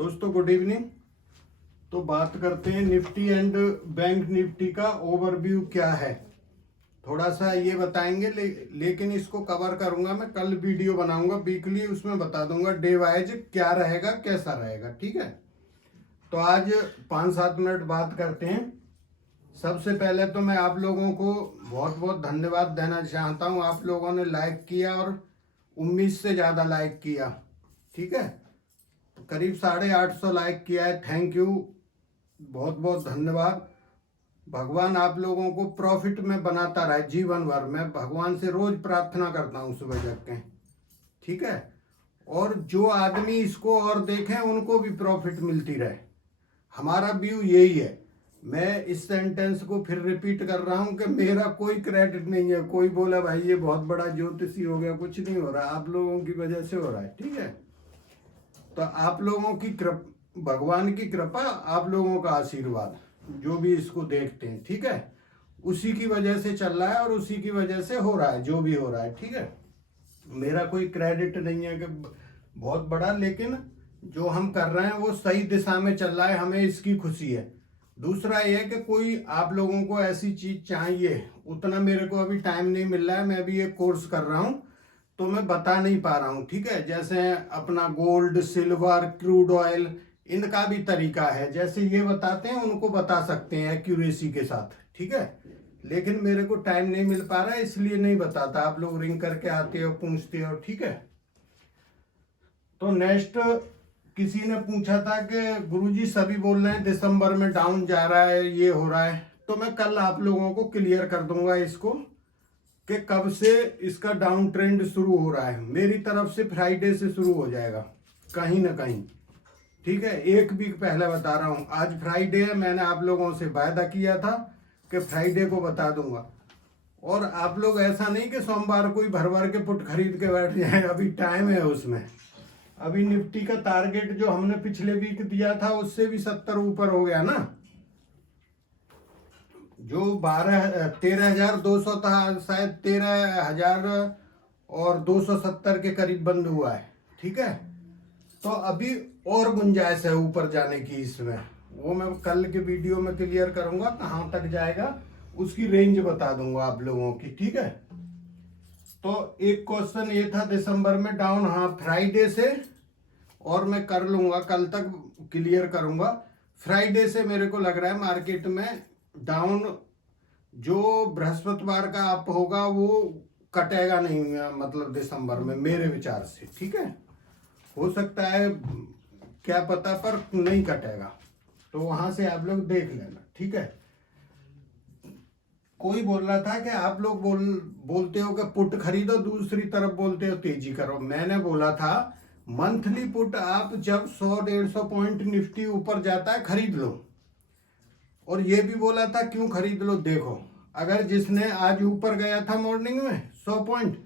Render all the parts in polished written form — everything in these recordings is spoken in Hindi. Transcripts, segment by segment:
दोस्तों गुड इवनिंग। तो बात करते हैं निफ्टी एंड बैंक निफ्टी का ओवरव्यू क्या है। थोड़ा सा ये बताएंगे लेकिन इसको कवर करूंगा मैं, कल वीडियो बनाऊंगा वीकली, उसमें बता दूंगा डे वाइज क्या रहेगा कैसा रहेगा। ठीक है, तो आज 5-7 मिनट बात करते हैं। सबसे पहले तो मैं आप लोगों को बहुत बहुत धन्यवाद देना चाहता हूं। आप लोगों ने लाइक किया और उम्मीद से ज़्यादा लाइक किया। ठीक है, करीब 850 लाइक किया है। थैंक यू, बहुत बहुत धन्यवाद। भगवान आप लोगों को प्रॉफिट में बनाता रहे जीवन भर। मैं भगवान से रोज प्रार्थना करता हूँ सुबह जग के। ठीक है, और जो आदमी इसको और देखें उनको भी प्रॉफिट मिलती रहे, हमारा व्यू यही है। मैं इस सेंटेंस को फिर रिपीट कर रहा हूं कि मेरा कोई क्रेडिट नहीं है। कोई बोला भाई ये बहुत बड़ा ज्योतिषी हो गया, कुछ नहीं हो रहा, आप लोगों की वजह से हो रहा है। ठीक है, तो आप लोगों की भगवान की कृपा, आप लोगों का आशीर्वाद, जो भी इसको देखते हैं, ठीक है, उसी की वजह से चल रहा है और उसी की वजह से हो रहा है जो भी हो रहा है। ठीक है, मेरा कोई क्रेडिट नहीं है कि बहुत बड़ा, लेकिन जो हम कर रहे हैं वो सही दिशा में चल रहा है, हमें इसकी खुशी है। दूसरा ये है कि कोई आप लोगों को ऐसी चीज चाहिए, उतना मेरे को अभी टाइम नहीं मिल रहा है। मैं अभी एक कोर्स कर रहा हूँ तो मैं बता नहीं पा रहा हूँ। ठीक है, जैसे अपना गोल्ड, सिल्वर, क्रूड ऑयल, इनका भी तरीका है। जैसे ये बताते हैं उनको बता सकते हैं एक्यूरेसी के साथ। ठीक है, लेकिन मेरे को टाइम नहीं मिल पा रहा है इसलिए नहीं बताता। आप लोग रिंग करके आते हो, पूछते हो। ठीक है, तो नेक्स्ट किसी ने पूछा था कि गुरुजी सभी बोल रहे हैं दिसंबर में डाउन जा रहा है, ये हो रहा है। तो मैं कल आप लोगों को क्लियर कर दूंगा इसको कि कब से इसका डाउन ट्रेंड शुरू हो रहा है। मेरी तरफ से फ्राइडे से शुरू हो जाएगा कहीं ना कहीं। ठीक है, एक वीक पहले बता रहा हूं। आज फ्राइडे है, मैंने आप लोगों से वायदा किया था कि फ्राइडे को बता दूंगा। और आप लोग ऐसा नहीं कि सोमवार को ही भर भर के पुट खरीद के बैठ जाए, अभी टाइम है उसमें। अभी निफ्टी का टारगेट जो हमने पिछले वीक दिया था उससे भी 70 ऊपर हो गया ना। जो 13,200 था, शायद 13,270 के करीब बंद हुआ है। ठीक है, तो अभी और गुंजाइश है ऊपर जाने की इसमें। वो मैं कल के वीडियो में क्लियर करूंगा कहां तक जाएगा, उसकी रेंज बता दूंगा आप लोगों की। ठीक है, तो एक क्वेश्चन ये था दिसंबर में डाउन, हाँ फ्राइडे से, और मैं कर लूंगा कल तक क्लियर करूंगा। फ्राइडे से मेरे को लग रहा है मार्केट में डाउन, जो बृहस्पतिवार का अप होगा वो कटेगा नहीं, मतलब दिसंबर में मेरे विचार से। ठीक है, हो सकता है क्या पता, पर नहीं कटेगा, तो वहां से आप लोग देख लेना। ठीक है, कोई बोल रहा था कि आप लोग बोलते हो कि पुट खरीदो, दूसरी तरफ बोलते हो तेजी करो। मैंने बोला था मंथली पुट आप जब 100-150 पॉइंट निफ्टी ऊपर जाता है खरीद लो। और ये भी बोला था क्यों खरीद लो, देखो अगर जिसने आज ऊपर गया था मॉर्निंग में 100 पॉइंट,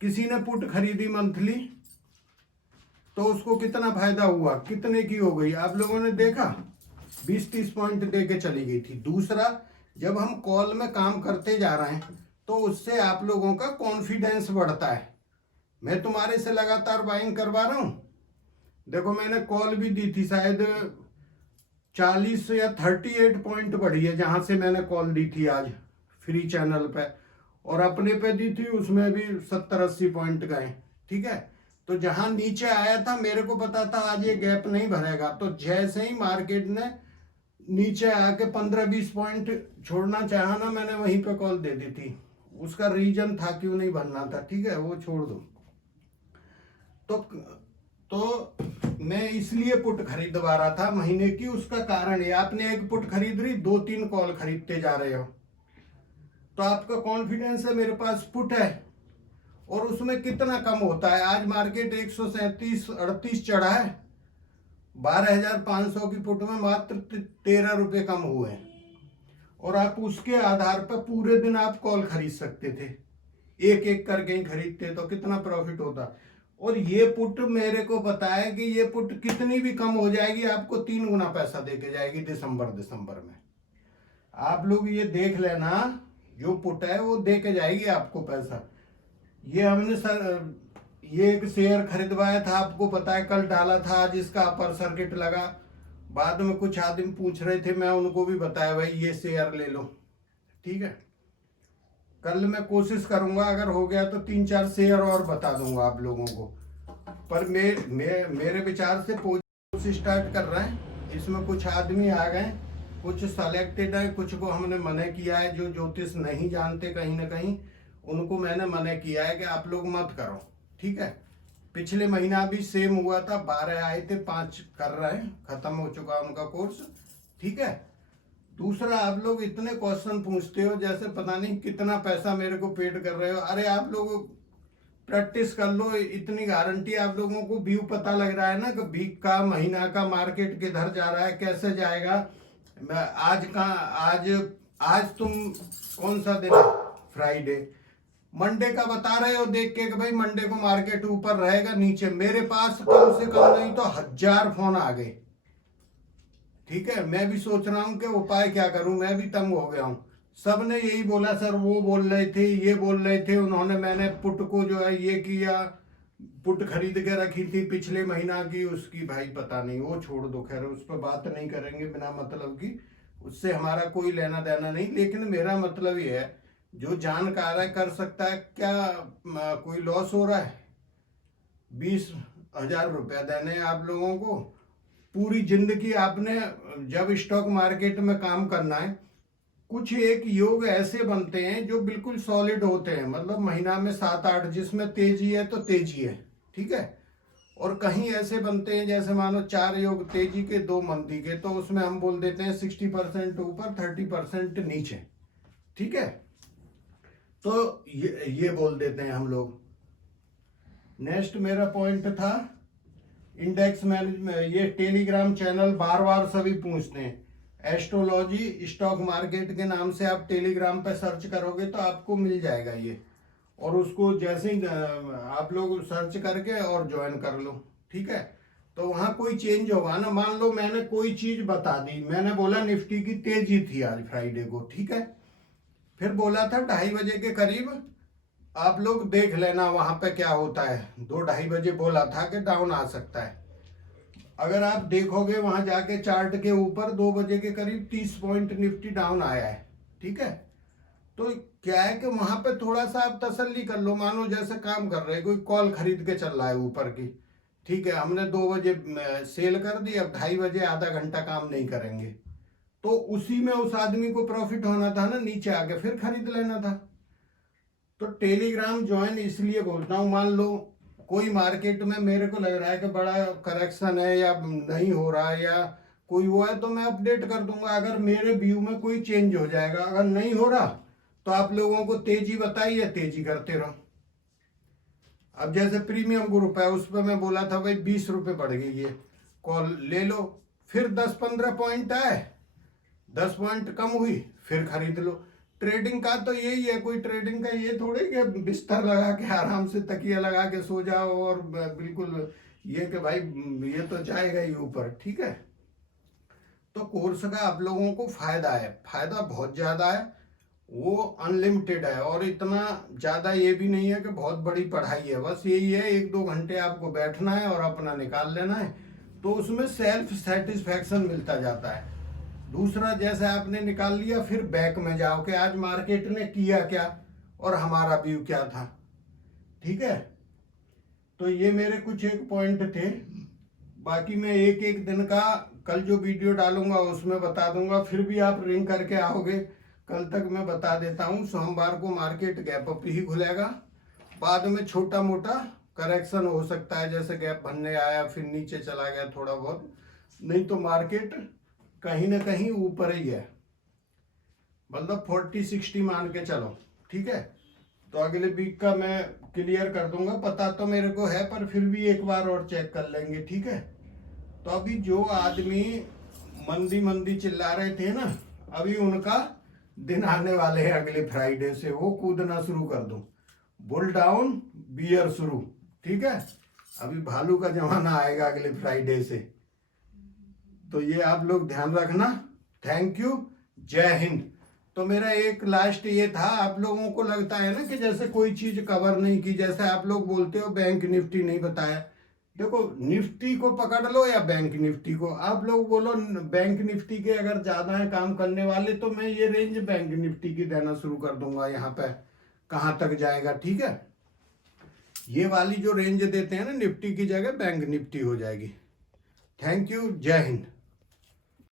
किसी ने पुट खरीदी मंथली, तो उसको कितना फायदा हुआ, कितने की हो गई आप लोगों ने देखा, 20-30 पॉइंट दे के चली गई थी। दूसरा, जब हम कॉल में काम करते जा रहे हैं तो उससे आप लोगों का कॉन्फिडेंस बढ़ता है। मैं तुम्हारे से लगातार बाइंग करवा रहा हूं। देखो मैंने कॉल भी दी थी, शायद 40 या 38 पॉइंट बढ़ी है जहां से मैंने कॉल दी थी आज फ्री चैनल पे, और अपने पे दी थी उसमें भी 70-80 पॉइंट गए। ठीक है, तो जहां नीचे आया था मेरे को पता था आज ये गैप नहीं भरेगा, तो जैसे ही मार्केट ने नीचे आके 15-20 पॉइंट छोड़ना चाहा ना, मैंने वहीं पे कॉल दे दी थी। उसका रीजन था क्यों नहीं भरना था। ठीक है, वो छोड़ दो। तो मैं इसलिए पुट खरीदवा रहा था महीने की, उसका कारण है आपने एक पुट खरीद रही, 2-3 कॉल खरीदते जा रहे हो, तो आपका कॉन्फिडेंस है मेरे पास पुट है। और उसमें कितना कम होता है, आज मार्केट 137-38 चढ़ा है, 12,500 की पुट में मात्र 13 रुपए कम हुए हैं, और आप उसके आधार पर पूरे दिन आप कॉल खरीद सकते थे, एक एक करके ही खरीदते तो कितना प्रॉफिट होता। और ये पुट मेरे को बताया कि ये पुट कितनी भी कम हो जाएगी आपको 3 गुना पैसा देके जाएगी दिसंबर में। आप लोग ये देख लेना, जो पुट है वो देके जाएगी आपको पैसा। ये हमने सर ये एक शेयर खरीदवाया था, आपको पता है कल डाला था, आज इसका अपर सर्किट लगा। बाद में कुछ आदमी पूछ रहे थे, मैं उनको भी बताया भाई ये शेयर ले लो, ठीक है। कल मैं कोशिश करूंगा, अगर हो गया तो 3-4 शेयर और बता दूंगा आप लोगों को। पर मेरे विचार से पोस्ट स्टार्ट कर रहे हैं। इसमें कुछ आदमी आ गए, कुछ सेलेक्टेड है, कुछ को हमने मना किया है, जो ज्योतिष नहीं जानते कहीं ना कहीं उनको मैंने मना किया है कि आप लोग मत करो, ठीक है। पिछले महीना भी सेम हुआ था, 12 आए थे, 5 कर रहे हैं, खत्म हो चुका उनका कोर्स, ठीक है। दूसरा, आप लोग इतने क्वेश्चन पूछते हो जैसे पता नहीं कितना पैसा मेरे को पेड कर रहे हो। अरे आप लोग प्रैक्टिस कर लो, इतनी गारंटी आप लोगों को व्यू पता लग रहा है ना कि वीक का, महीना का मार्केट किधर जा रहा है, कैसे जाएगा। आज तुम कौन सा दिन है, फ्राइडे, मंडे का बता रहे हो देख के कि भाई मंडे को मार्केट ऊपर रहेगा नीचे। मेरे पास कम से कम नहीं तो 1000 फोन आ गए, ठीक है। मैं भी सोच रहा हूं कि उपाय क्या करूं, मैं भी तंग हो गया हूं। सब ने यही बोला सर, वो बोल रहे थे, ये बोल रहे थे उन्होंने, मैंने पुट को जो है ये किया, पुट खरीद के रखी थी पिछले महीना की, उसकी भाई पता नहीं, वो छोड़ दो, खैर उस पर बात नहीं करेंगे बिना मतलब की, उससे हमारा कोई लेना देना नहीं। लेकिन मेरा मतलब ये है, जो जानकार है कर सकता है। क्या कोई लॉस हो रहा है? 20,000 रुपया देने आप लोगों को, पूरी जिंदगी आपने जब स्टॉक मार्केट में काम करना है, कुछ एक योग ऐसे बनते हैं जो बिल्कुल सॉलिड होते हैं, मतलब महीना में 7-8, जिसमें तेजी है तो तेजी है, ठीक है। और कहीं ऐसे बनते हैं जैसे मानो 4 योग तेजी के, 2 मंदी के, तो उसमें हम बोल देते हैं 60% ऊपर 30% नीचे, ठीक है। तो ये बोल देते हैं हम लोग। नेक्स्ट मेरा पॉइंट था इंडेक्स मैनेजमेंट। ये टेलीग्राम चैनल बार बार सभी पूछते हैं, एस्ट्रोलॉजी स्टॉक मार्केट के नाम से आप टेलीग्राम पे सर्च करोगे तो आपको मिल जाएगा ये, और उसको जैसे ही आप लोग सर्च करके और ज्वाइन कर लो, ठीक है। तो वहां कोई चेंज होगा ना, मान लो मैंने कोई चीज बता दी, मैंने बोला निफ्टी की तेजी थी आज फ्राइडे को, ठीक है। फिर बोला था 2:30 बजे के करीब आप लोग देख लेना वहां पे क्या होता है, 2-2:30 बजे बोला था कि डाउन आ सकता है। अगर आप देखोगे वहां जाके चार्ट के ऊपर 2 बजे के करीब 30 पॉइंट निफ्टी डाउन आया है, ठीक है। तो क्या है कि वहां पे थोड़ा सा आप तसल्ली कर लो, मानो जैसे काम कर रहे, कोई कॉल खरीद के चल रहा है ऊपर की, ठीक है। हमने 2 बजे सेल कर दी, अब 2:30 बजे आधा घंटा काम नहीं करेंगे, तो उसी में उस आदमी को प्रॉफिट होना था ना, नीचे आके फिर खरीद लेना था। तो टेलीग्राम ज्वाइन इसलिए बोलता हूँ, मान लो कोई मार्केट में मेरे को लग रहा है कि बड़ा करेक्शन है या नहीं हो रहा है या कोई हुआ है, तो मैं अपडेट कर दूंगा। अगर मेरे व्यू में कोई चेंज हो जाएगा, अगर नहीं हो रहा तो आप लोगों को तेजी बताइए, तेजी करते रहो। अब जैसे प्रीमियम ग्रुप है, उस पर मैं बोला था भाई 20 रुपये बढ़ गई है, कॉल ले लो, फिर 10-15 पॉइंट आए, 10 पॉइंट कम हुई, फिर खरीद लो। ट्रेडिंग का तो यही है, कोई ट्रेडिंग का ये थोड़ी कि बिस्तर लगा के आराम से तकिया लगा के सो जाओ और बिल्कुल ये कि भाई ये तो जाएगा ही ऊपर, ठीक है। तो कोर्स का आप लोगों को फायदा है, फायदा बहुत ज्यादा है, वो अनलिमिटेड है, और इतना ज्यादा ये भी नहीं है कि बहुत बड़ी पढ़ाई है। बस यही है, 1-2 घंटे आपको बैठना है और अपना निकाल लेना है, तो उसमें सेल्फ सेटिस्फैक्शन मिलता जाता है। दूसरा, जैसे आपने निकाल लिया, फिर बैक में जाओ कि आज मार्केट ने किया क्या और हमारा व्यू क्या था, ठीक है। तो ये मेरे कुछ एक पॉइंट थे, बाकी मैं एक एक दिन का कल जो वीडियो डालूंगा उसमें बता दूंगा। फिर भी आप रिंग करके आओगे, कल तक मैं बता देता हूँ। सोमवार को मार्केट गैप अप ही खुलेगा, बाद में छोटा मोटा करेक्शन हो सकता है, जैसे गैप बनने आया फिर नीचे चला गया थोड़ा बहुत, नहीं तो मार्केट कहीं ना कहीं ऊपर ही है, मतलब 40-60 मान के चलो, ठीक है। तो अगले वीक का मैं क्लियर कर दूंगा, पता तो मेरे को है, पर फिर भी एक बार और चेक कर लेंगे, ठीक है। तो अभी जो आदमी मंदी मंदी चिल्ला रहे थे ना, अभी उनका दिन आने वाले हैं अगले फ्राइडे से, वो कूदना शुरू कर दो, बुल डाउन बियर शुरू, ठीक है। अभी भालू का जमाना आएगा अगले फ्राइडे से, तो ये आप लोग ध्यान रखना। थैंक यू, जय हिंद। तो मेरा एक लास्ट ये था, आप लोगों को लगता है ना कि जैसे कोई चीज कवर नहीं की, जैसे आप लोग बोलते हो बैंक निफ्टी नहीं बताया। देखो, निफ्टी को पकड़ लो या बैंक निफ्टी को, आप लोग बोलो बैंक निफ्टी के अगर ज्यादा है काम करने वाले तो मैं ये रेंज बैंक निफ्टी की देना शुरू कर दूंगा, यहाँ पे कहाँ तक जाएगा, ठीक है। ये वाली जो रेंज देते हैं ना निफ्टी की जगह बैंक निफ्टी हो जाएगी। थैंक यू, जय हिंद।